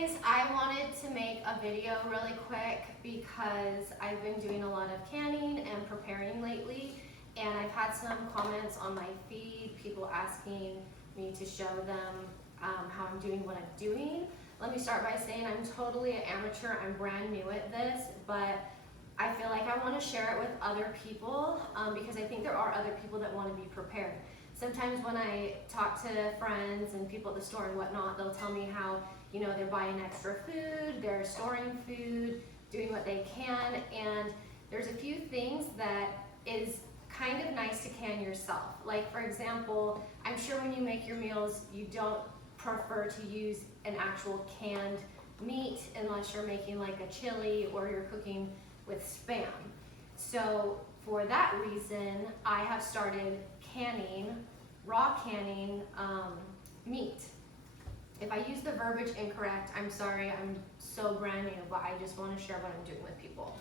anyways, I wanted to make a video really quick because I've been doing a lot of canning and preparing lately, and I've had some comments on my feed, people asking me to show them how I'm doing what I'm doing. Let me start by saying I'm totally an amateur. I'm brand new at this, but I feel like I want to share it with other people because I think there are other people that want to be prepared. Sometimes when I talk to friends and people at the store and whatnot, they'll tell me how, you know, they're buying extra food, they're storing food, doing what they can, and there's a few things that is kind of nice to can yourself. Like, for example, I'm sure when you make your meals, you don't prefer to use an actual canned meat unless you're making like a chili or you're cooking with Spam. So for that reason, I have started canning, raw canning meat. If I use the verbiage incorrect, I'm sorry, I'm so brand new, but I just want to share what I'm doing with people.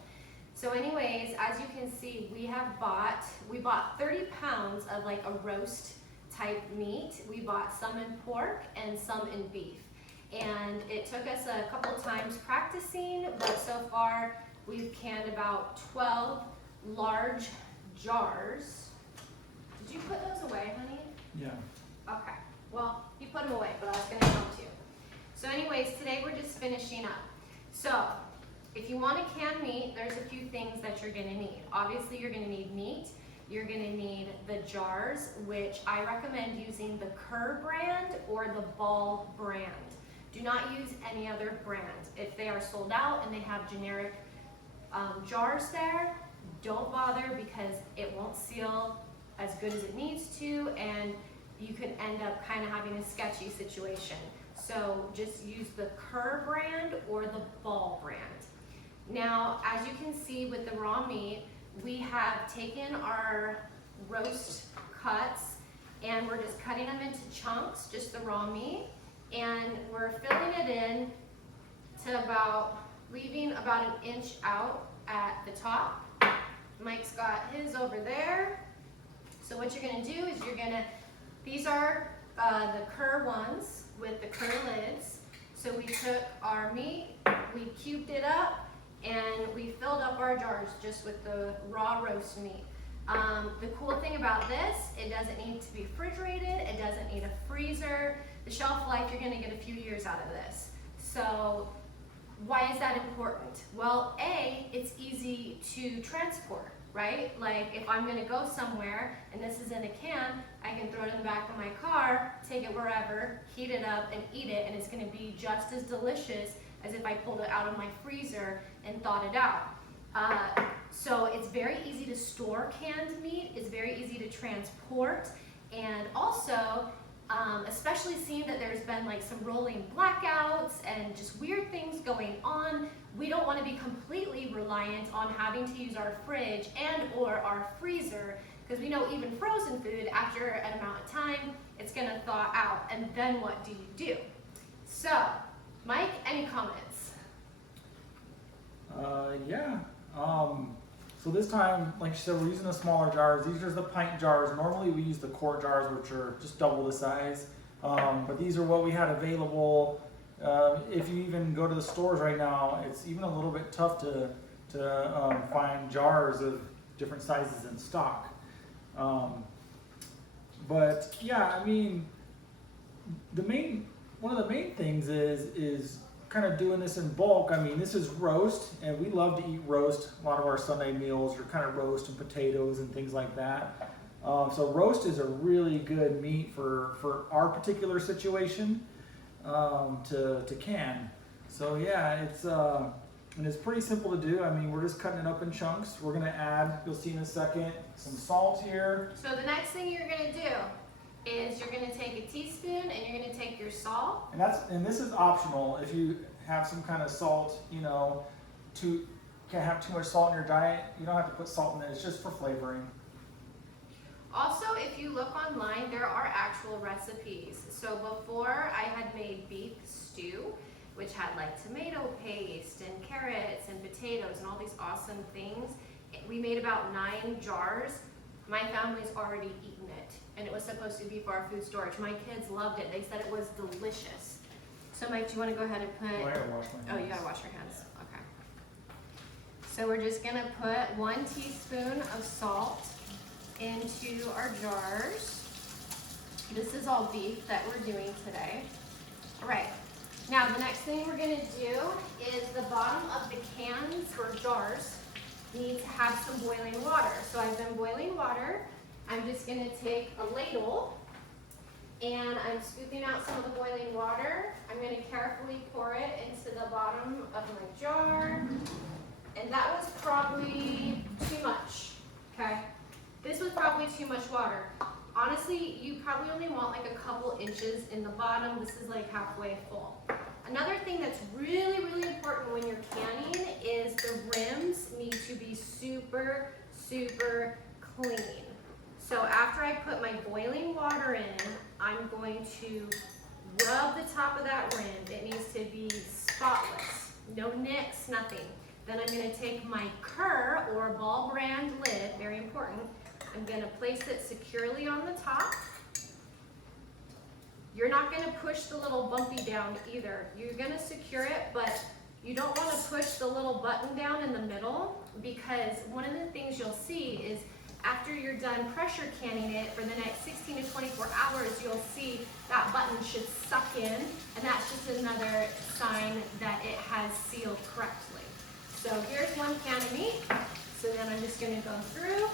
So anyways, as you can see, we bought 30 pounds of like a roast type meat. We bought some in pork and some in beef. And it took us a couple times practicing, but so far we've canned about 12 large jars. Did you put those away, honey? Yeah. Okay, well, you put them away, but I was gonna help you. So anyways, today we're just finishing up. So, if you want to can meat, there's a few things that you're gonna need. Obviously, you're gonna need meat. You're gonna need the jars, which I recommend using the Kerr brand or the Ball brand. Do not use any other brand. If they are sold out and they have generic jars there, don't bother because it won't seal as good as it needs to, and you could end up kind of having a sketchy situation. So just use the Kerr brand or the Ball brand. Now, as you can see with the raw meat, we have taken our roast cuts and we're just cutting them into chunks, just the raw meat, and we're filling it in to leaving about an inch out at the top. Mike's got his over there. So what you're gonna do is these are the Kerr ones with the Kerr lids. So we took our meat, we cubed it up, and we filled up our jars just with the raw roast meat. The cool thing about this, it doesn't need to be refrigerated, it doesn't need a freezer. The shelf life, you're gonna get a few years out of this. So why is that important? Well, A, it's easy to transport, right? Like if I'm gonna go somewhere and this is in a can, I can throw it in the back of my car, take it wherever, heat it up and eat it, and it's gonna be just as delicious as if I pulled it out of my freezer and thawed it out. So it's very easy to store canned meat, it's very easy to transport, and also, especially seeing that there's been like some rolling blackouts and just weird things going on, we don't want to be completely reliant on having to use our fridge and or our freezer, because we know even frozen food, after an amount of time, it's going to thaw out, and then what do you do? So, Mike, any comments? Yeah. So this time, like you said, we're using the smaller jars. These are the pint jars. Normally we use the quart jars, which are just double the size. But these are what we had available. If you even go to the stores right now, it's even a little bit tough to find jars of different sizes in stock. But yeah, I mean, one of the main things is kind of doing this in bulk. I mean, this is roast, and we love to eat roast. A lot of our Sunday meals are kind of roast and potatoes and things like that. So roast is a really good meat for our particular situation to can. So yeah, it's pretty simple to do. I mean, we're just cutting it up in chunks. We're gonna add, you'll see in a second, some salt here. So the next thing you're gonna do is you're gonna take a teaspoon and you're gonna take your salt. And this is optional. If you have some kind of salt, you know, can't have too much salt in your diet, you don't have to put salt in it. It's just for flavoring. Also, if you look online, there are actual recipes. So before I had made beef stew, which had like tomato paste and carrots and potatoes and all these awesome things. We made about 9 jars. My family's already eaten it, and it was supposed to be for our food storage. My kids loved it. They said it was delicious. So Mike, do you want to go ahead and put? Oh, I gotta wash my hands. Oh, you gotta wash your hands. Okay. So we're just gonna put 1 teaspoon of salt into our jars. This is all beef that we're doing today. All right. Now the next thing we're gonna do is the bottom of the cans or jars need to have some boiling water. So I've been boiling water. I'm just gonna take a ladle and I'm scooping out some of the boiling water. I'm gonna carefully pour it into the bottom of my jar. And that was probably too much, okay? This was probably too much water. Honestly, you probably only want like a couple inches in the bottom. This is like halfway full. Another thing that's really, really important when you're canning is the rims need to be super, super clean. So after I put my boiling water in, I'm going to rub the top of that rim. It needs to be spotless, no nicks, nothing. Then I'm gonna take my Kerr or Ball brand lid, very important. I'm gonna place it securely on the top. You're not gonna push the little bumpy down either. You're gonna secure it, but you don't wanna push the little button down in the middle, because one of the things you'll see is after you're done pressure canning it for the next 16 to 24 hours, you'll see that button should suck in, and that's just another sign that it has sealed correctly. So here's 1 can of meat. So then I'm just gonna go through.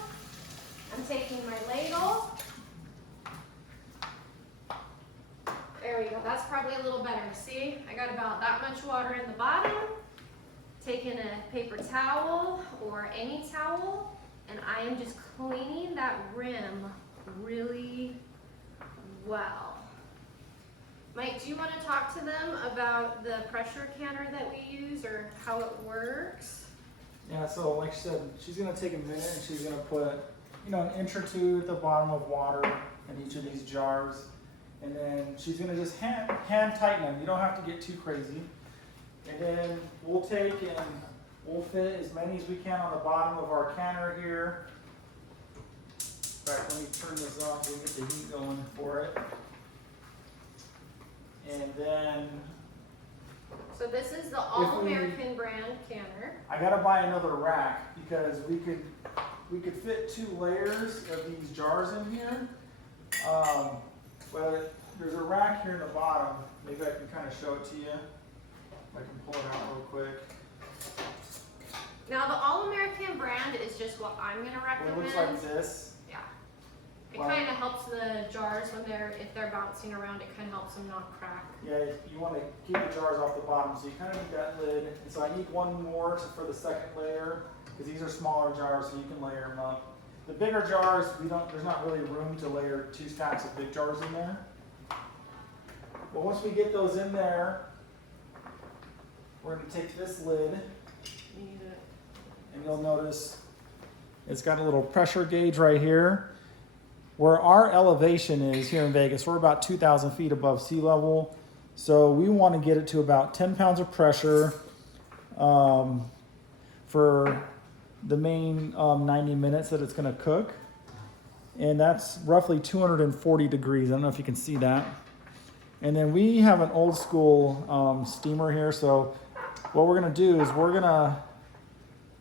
I'm taking my ladle. There we go, that's probably a little better. See, I got about that much water in the bottom. Taking a paper towel or any towel, and I am just cleaning that rim really well. Mike, do you want to talk to them about the pressure canner that we use or how it works? Yeah, so like she said, she's gonna take a minute and she's gonna put, you know, an inch or two at the bottom of water in each of these jars. And then she's gonna just hand tighten them. You don't have to get too crazy. And then we'll take and we'll fit as many as we can on the bottom of our canner here. In fact, let me turn this off so we get the heat going for it. And then So this is the All-American brand canner. I gotta buy another rack because we could fit 2 layers of these jars in here. But there's a rack here in the bottom. Maybe I can kind of show it to you. I can pull it out real quick. Now the All-American brand is just what I'm gonna Well, recommend. it looks like this. Yeah. It Wow. kind of helps the jars when if they're bouncing around, it kind of helps them not crack. Yeah, you want to keep the jars off the bottom, so you kind of need that lid. And so I need 1 more for the second layer, because these are smaller jars, so you can layer them up. The bigger jars, there's not really room to layer 2 stacks of big jars in there. But once we get those in there, we're going to take this lid, You need it. and you'll notice it's got a little pressure gauge right here. Where our elevation is here in Vegas, we're about 2,000 feet above sea level. So we want to get it to about 10 pounds of pressure for the main 90 minutes that it's going to cook. And that's roughly 240 degrees. I don't know if you can see that. And then we have an old school steamer here. So what we're going to do is we're going to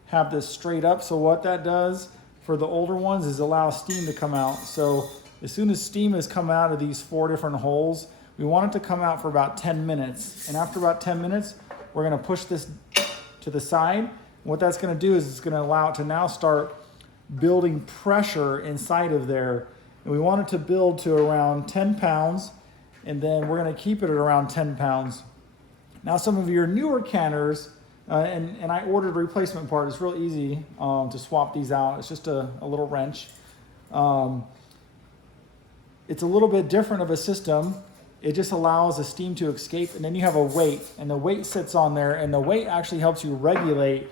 have this straight up. So what that does for the older ones is allow steam to come out. So as soon as steam has come out of these 4 different holes, we want it to come out for about 10 minutes. And after about 10 minutes, we're gonna push this to the side. What that's gonna do is it's gonna allow it to now start building pressure inside of there. And we want it to build to around 10 pounds, and then we're gonna keep it at around 10 pounds. Now some of your newer canners, and I ordered a replacement part. It's real easy to swap these out. It's just a little wrench. It's a little bit different of a system. It just allows the steam to escape, and then you have a weight, and the weight sits on there, and the weight actually helps you regulate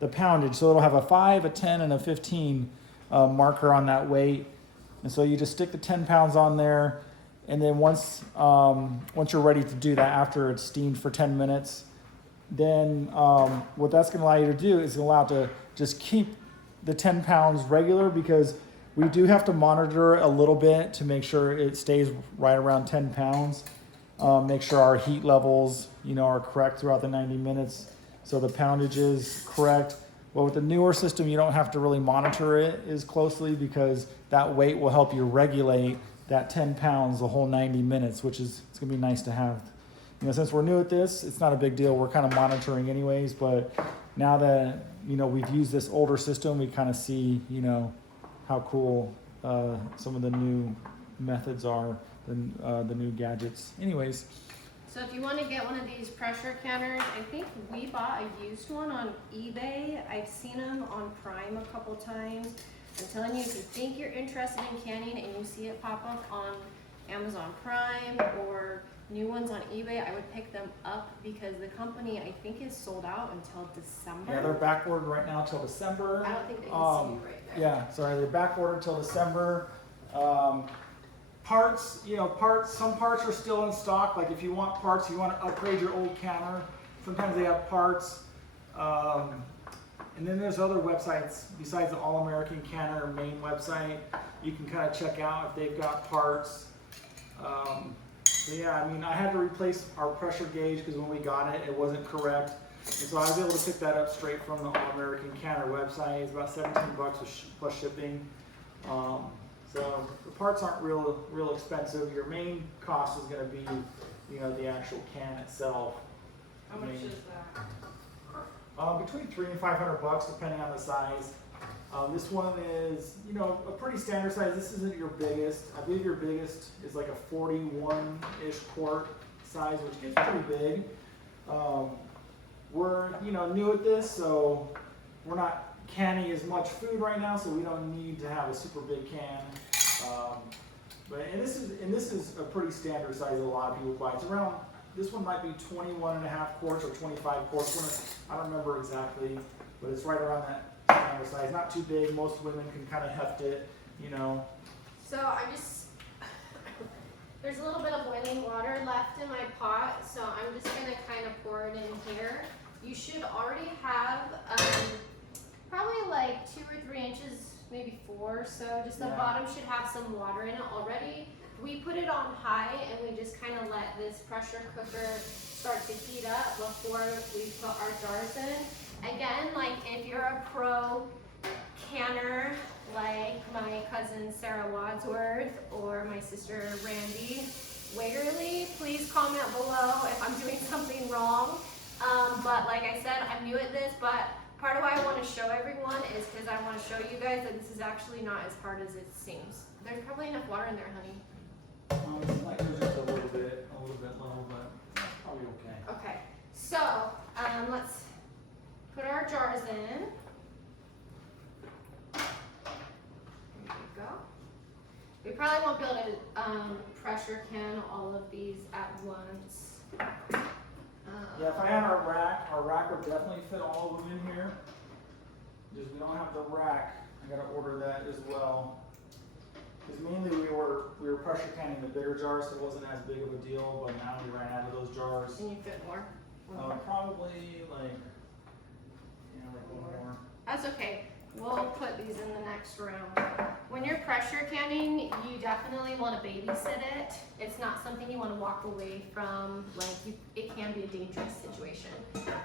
the poundage. So it'll have a 5, a 10, and a 15 marker on that weight. And so you just stick the 10 pounds on there, and then once you're ready to do that, after it's steamed for 10 minutes, then what that's going to allow you to do is allow it to just keep the 10 pounds regular, because we do have to monitor a little bit to make sure it stays right around 10 pounds. make sure our heat levels, are correct throughout the 90 minutes. So the poundage is correct. But with the newer system, you don't have to really monitor it as closely because that weight will help you regulate that 10 pounds the whole 90 minutes, which is, it's gonna be nice to have. Since we're new at this, it's not a big deal. We're kind of monitoring anyways, but now that, we've used this older system, we kind of see, how cool some of the new methods are, the new gadgets. Anyways. So if you want to get one of these pressure canners, I think we bought a used one on eBay. I've seen them on Prime a couple times. I'm telling you, if you think you're interested in canning and you see it pop up on Amazon Prime or new ones on eBay, I would pick them up because the company, I think, is sold out until December. Yeah, they're backordered right now till December. I don't think they can see you right there. Yeah, sorry, they're backordered till December. Parts, some parts are still in stock. Like if you want parts, you want to upgrade your old canner, sometimes they have parts. And then there's other websites besides the All American Canner main website. You can kind of check out if they've got parts. So yeah, I had to replace our pressure gauge because when we got it, it wasn't correct. And so I was able to pick that up straight from the All American Canner website. It's about 17 bucks plus shipping. So the parts aren't real expensive. Your main cost is going to be, the actual can itself. How much is that? Between $300 and $500 depending on the size. This one is, a pretty standard size. This isn't your biggest. I believe your biggest is like a 41-ish quart size, which is pretty big. We're, new at this, so we're not canning as much food right now, so we don't need to have a super big can. And this is a pretty standard size that a lot of people buy. It's around, this one might be 21.5 quarts or 25 quarts. I don't remember exactly, but it's right around that standard size. Not too big. Most women can kind of heft it, So there's a little bit of boiling water left in my pot, so I'm just gonna kind of pour it in here. You should already have probably like 2 or 3 inches, maybe 4 or so. Just the bottom should have some water in it already. We put it on high and we just kind of let this pressure cooker start to heat up before we put our jars in. Again, like if you're a pro canner, like my cousin Sarah Wadsworth or my sister Randy Wagerly, please comment below if I'm doing something wrong. But like I said, I'm new at this, but part of why I want to show everyone is because I want to show you guys that this is actually not as hard as it seems. There's probably enough water in there, honey. Like there's just a little bit low, but that's probably okay. Okay, so let's put our jars in. There you go. We probably won't be able to pressure can all of these at once. Yeah, if I had our rack would definitely fit all of them in here. Just we don't have the rack. I gotta order that as well. Because mainly we were pressure canning the bigger jars, so it wasn't as big of a deal. But now we ran out of those jars. Can you fit more? Probably like one more. That's okay. We'll put these in the next round. When you're pressure canning, you definitely want to babysit it. It's not something you want to walk away from. It can be a dangerous situation.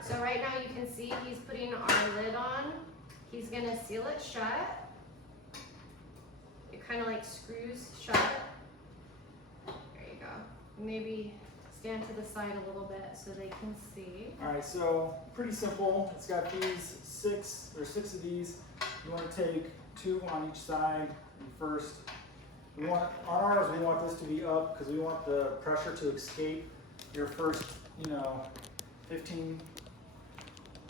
So right now you can see he's putting our lid on. He's gonna seal it shut. It kind of like screws shut. There you go. Maybe stand to the side a little bit so they can see. All right, so pretty simple. It's got these six of these. You want to take 2 on each side. And first, on ours, we want this to be up because we want the pressure to escape your first, 15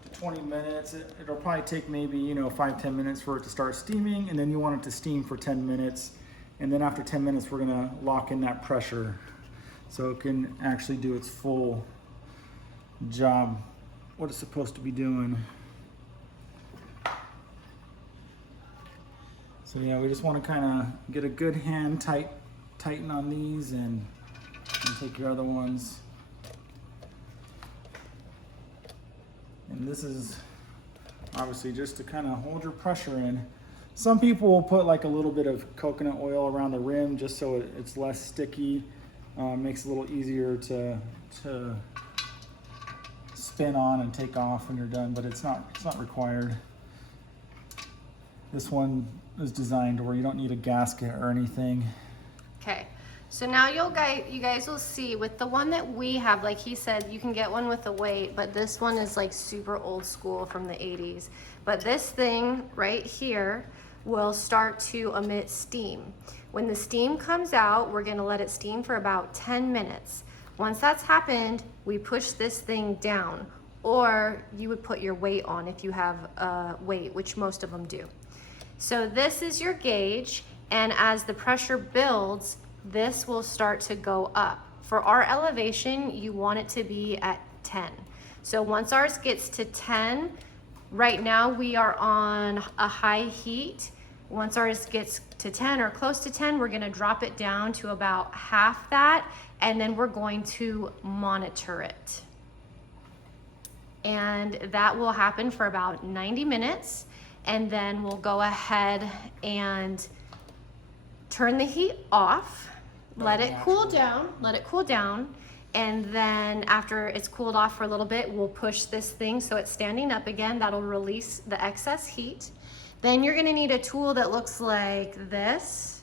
to 20 minutes. It'll probably take maybe, 5-10 minutes for it to start steaming, and then you want it to steam for 10 minutes. And then after 10 minutes, we're gonna lock in that pressure so it can actually do its full job, what it's supposed to be doing. So yeah, we just want to kind of get a good hand tighten on these and take your other ones. And this is obviously just to kind of hold your pressure in. Some people will put like a little bit of coconut oil around the rim just so it's less sticky. Makes it a little easier to spin on and take off when you're done, but it's not required. This one is designed where you don't need a gasket or anything. Okay, so now you guys will see with the one that we have, like he said, you can get one with a weight, but this one is like super old school from the 80s. But this thing right here will start to emit steam. When the steam comes out, we're gonna let it steam for about 10 minutes. Once that's happened, we push this thing down, or you would put your weight on if you have a weight, which most of them do. So this is your gauge, and as the pressure builds, this will start to go up. For our elevation, you want it to be at 10. So once ours gets to 10, right now we are on a high heat. Once ours gets to 10 or close to 10, we're gonna drop it down to about half that, and then we're going to monitor it. And that will happen for about 90 minutes. And then we'll go ahead and turn the heat off, let it cool down, and then after it's cooled off for a little bit, we'll push this thing so it's standing up again. That'll release the excess heat. Then you're gonna need a tool that looks like this,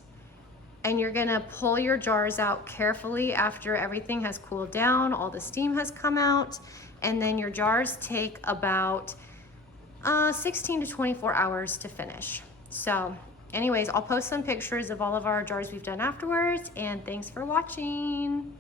and you're gonna pull your jars out carefully after everything has cooled down, all the steam has come out, and then your jars take about 16 to 24 hours to finish. So anyways, I'll post some pictures of all of our jars we've done afterwards, and thanks for watching.